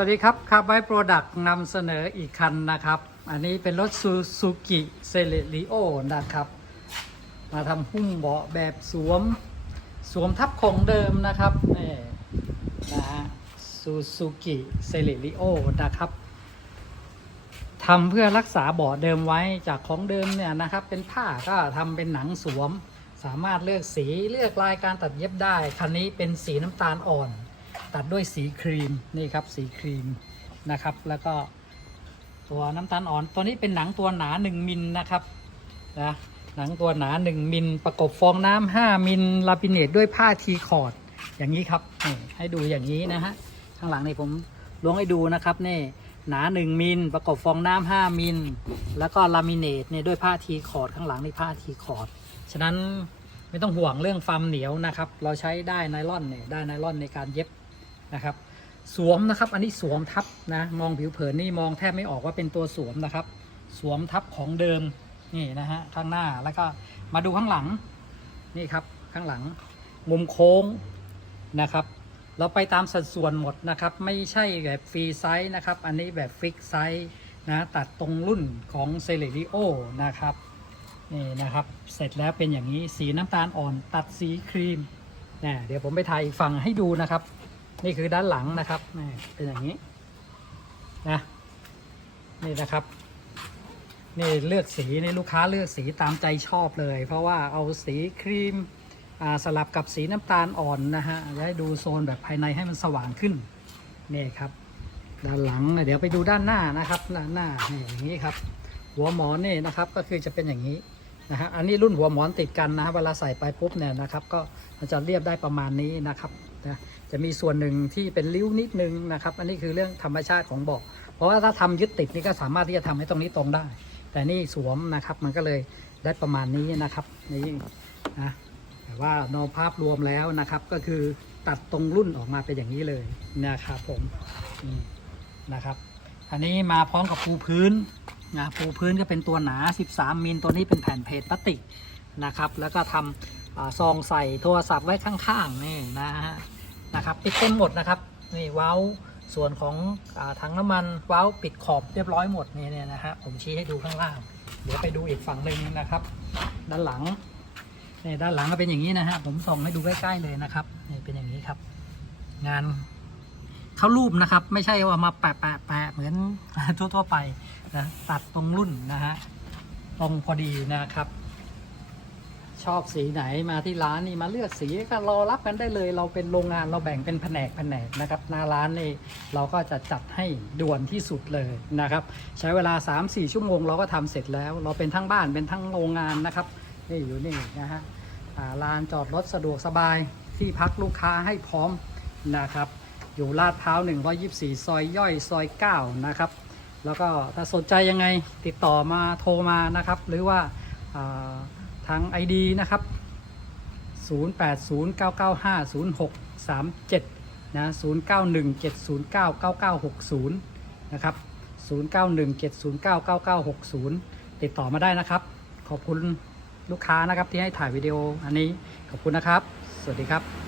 วัสดีครับคาร์บไบโปรดักต์นำเสนออีกคันนะครับ อันนี้เป็นรถซูซูกิเซเลริโอนะครับ มาทำหุ้มเบาะแบบสวม สวมทับของเดิมนะครับนี่นะฮะซูซูกิเซเลริโอนะครับทำเพื่อรักษาเบาะเดิมไว้จากของเดิมเนี่ยนะครับ เป็นผ้าก็ทำเป็นหนังสวม สามารถเลือกสีเลือกลายการตัดเย็บได้ คันนี้เป็นสีน้ำตาลอ่อน ตัดด้วยสีครีมนี่ครับสีครีมนะครับ แล้วก็ตัวน้ำตาลอ่อนตัวนี้เป็นหนังตัวหนา 1มิลนะครับนะหนังตัวหนา 1มิลประกบฟองน้ำ5มิลลาปิเนตด้วยผ้าทีคอร์ดอย่างนี้ครับให้ดูอย่างนี้นะฮะข้างหลังนี่ผมล้วงให้ดูนะครับนี่หนา 1มิลประกบฟองน้ำ5มิลแล้วก็ลามิเนตเนี่ยด้วยผ้าทีคอร์ดข้างหลังนี่ผ้าทีคอร์ดฉะนั้นไม่ต้องห่วงเรื่องความเหนียวนะครับ เราใช้ได้ไนล่อนเนี่ยได้ไนล่อนในการเย็บ นะครับ สวมนะครับ อันนี้สวมทับนะมองผิวเผินนี่มองแทบไม่ออกว่าเป็นตัวสวมนะครับ สวมทับของเดิมนี่นะฮะข้างหน้าแล้วก็มาดูข้างหลังนี่ครับข้างหลังมุมโค้งนะครับ เราไปตามสัดส่วนหมดนะครับ ไม่ใช่แบบฟรีไซส์นะครับ อันนี้แบบฟิกไซส์นะตัดตรงรุ่นของเซเลริโอนะครับนี่นะครับ เสร็จแล้วเป็นอย่างนี้สีน้ำตาลอ่อนตัดสีครีมนะเดี๋ยวผมไปถ่ายอีกฝั่งให้ดูนะครับ นี่คือด้านหลังนะครับนี่เป็นอย่างนี้นะนี่นะครับ นี่เลือกสีนี่ลูกค้าเลือกสีตามใจชอบเลย เพราะว่าเอาสีครีมสลับกับสีน้ำตาลอ่อนนะฮะจะให้ดูโซนแบบภายในให้มันสว่างขึ้นนี่ครับ ด้านหลังเดี๋ยวไปดูด้านหน้านะครับด้านหน้านี่อย่างนี้ครับ หัวหมอนนี่นะครับก็คือจะเป็นอย่างนี้นะฮะอันนี้รุ่นหัวหมอนติดกันนะฮะเวลาใส่ไปปุ๊บเนี่ยนะครับ ก็มันจะเรียบได้ประมาณนี้นะครับนะ จะมีส่วนหนึ่งที่เป็นริ้วนิดนึงนะครับ อันนี้คือเรื่องธรรมชาติของเบาะเพราะว่าถ้าทำยึดติดนี่ก็สามารถที่จะทำให้ตรงนี้ตรงได้ แต่นี่สวมนะครับมันก็เลยได้ประมาณนี้นะครับนี่นะแต่ว่าโนภาพรวมแล้วนะครับ ก็คือตัดตรงรุ่นออกมาเป็นอย่างนี้เลยนะครับผมนะครับ อันนี้มาพร้อมกับปูพื้นนะปูพื้นก็เป็นตัวหนา 13 มิลตัวนี้เป็นแผ่นเพจพลาสติกนะครับ แล้วก็ทำซองใส่โทรศัพท์ไว้ข้างๆนี่นะฮะ นะครับปิดเต็มหมดนะครับนี่ว้าส่วนของอถังน้ำมันว้าปิดขอบเรียบร้อยหมดนี่เนี่ยนะฮะผมชี้ให้ดูข้างล่าง เดี๋ยวไปดูอีกฝั่งหนึ่งนะครับ ด้านหลังนี่ด้านหลังก็เป็นอย่างนี้นะฮะผมส่องให้ดูใกล้ๆเลยนะครับนี่เป็นอย่างนี้ครับ งานเขารูปนะครับ ไม่ใช่ว่ามาแปะแปะแปะเหมือนทั่วๆไปนะตัดตรงรุ่นนะฮะตรงพอดีนะครับ ชอบสีไหนมาที่ร้านนี่มาเลือกสีก็รอรับกันได้เลย เราเป็นโรงงานเราแบ่งเป็นแผนกแผนกนะครับหน้าร้านนี่เราก็จะจัดให้ด่วนที่สุดเลยนะครับ ใช้เวลา 3-4 ชั่วโมงเราก็ทำเสร็จแล้ว เราเป็นทั้งบ้านเป็นทั้งโรงงานนะครับนี่อยู่นี่นะฮะอ่าลานจอดรถสะดวกสบายที่พักลูกค้าให้พร้อมนะครับ อยู่ลาดพร้าว 124 ซอยย่อยซอย 9 นะครับ แล้วก็ถ้าสนใจยังไงติดต่อมาโทรมานะครับ หรือว่า ทาง ID นะครับ 0809950637 นะ 0917099960 นะครับ 0917099960 ติดต่อมาได้นะครับ ขอบคุณลูกค้านะครับที่ให้ถ่ายวิดีโออันนี้ ขอบคุณนะครับ สวัสดีครับ